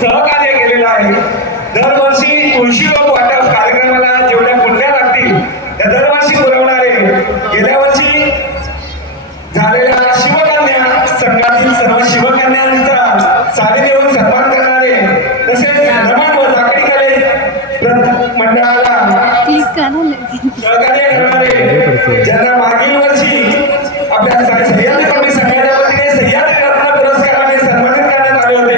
सहकार्य केलेलं आहे। दरवर्षी तुळशी रोप वाटप कार्यक्रमाला जेवढ्या पुण्या लागतील त्या दरवर्षी बोलवणारे, गेल्या वर्षी झालेल्या शिवकन्या संघातील सर्व शिवकन्यांचा साडी देऊन सन्मान करणारे, तसेच नमन व जाकडी कले मंडळाला सहकार्य करणारे, ज्यांना मागील वर्षी आपल्या सह्याद्री कमी संघाच्या वतीने सह्याद्री रत्न पुरस्काराने सन्मानित करण्यात आले होते।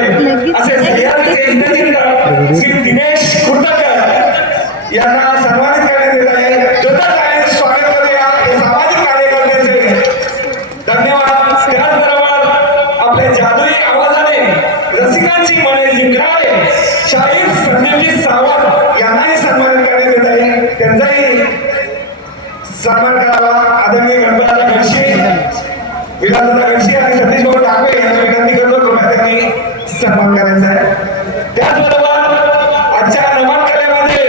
असे सह्याद्रीचे इंद्रजित श्री दिनेश कुर्डकर यांना सन्मानित करण्यात येत आहे। जोरदार स्वागत करूया हे सामाजिक कार्यकर्त्याचे। धन्यवाद। त्याचबरोबर आपल्या जादुई आवाजाने रसिकांची मने जिंकणारे शाहीर संदीपजी सावंत यांनाही सन्मानित करण्यात येत आहे। त्यांचाही सन्मान करावा। आदरणीय गणपतदादा घडशी, विलासदादा घडशी आणि सतीश भाऊ ठाकरे यांना विनंती करतो, कृपया त्यांनी सन्मान करायचा आहे। त्याचबरोबर आजच्या नमन कलेमध्ये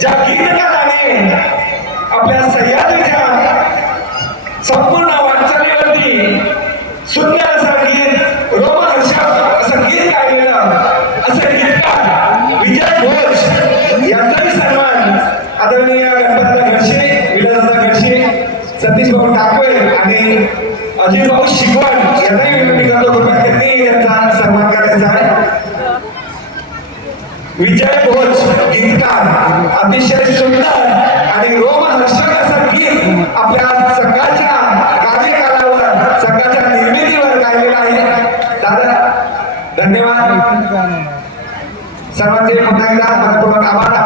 ज्या गीतकाराने आपल्या सह्याद्रीच्या संपूर्ण वाटचालीवरती सुंदर असं गीत, रोमहर्षक असं गीत गायलेलं असं गीतकार विजय घोष यांचाही सन्मान आदरणीय गणपतदादा घडशी, विलासदादा घडशी, सतीश भाऊ ठाकरे आणि अजित भाऊ शिकवण यांनाही विनंती करतो, कृपया त्यांनी त्यांचा सन्मान करायचा आहे। विजय घोष गीतकार अतिशय सुंदर आणि रोमहर्षक असं गीत आपल्या संघाच्या कार्यकालावर, संघाच्या निर्मितीवर गायलेलं आहे। दादा धन्यवाद। सर्वांचे पुन्हा एकदा मनपूर्वक आभार।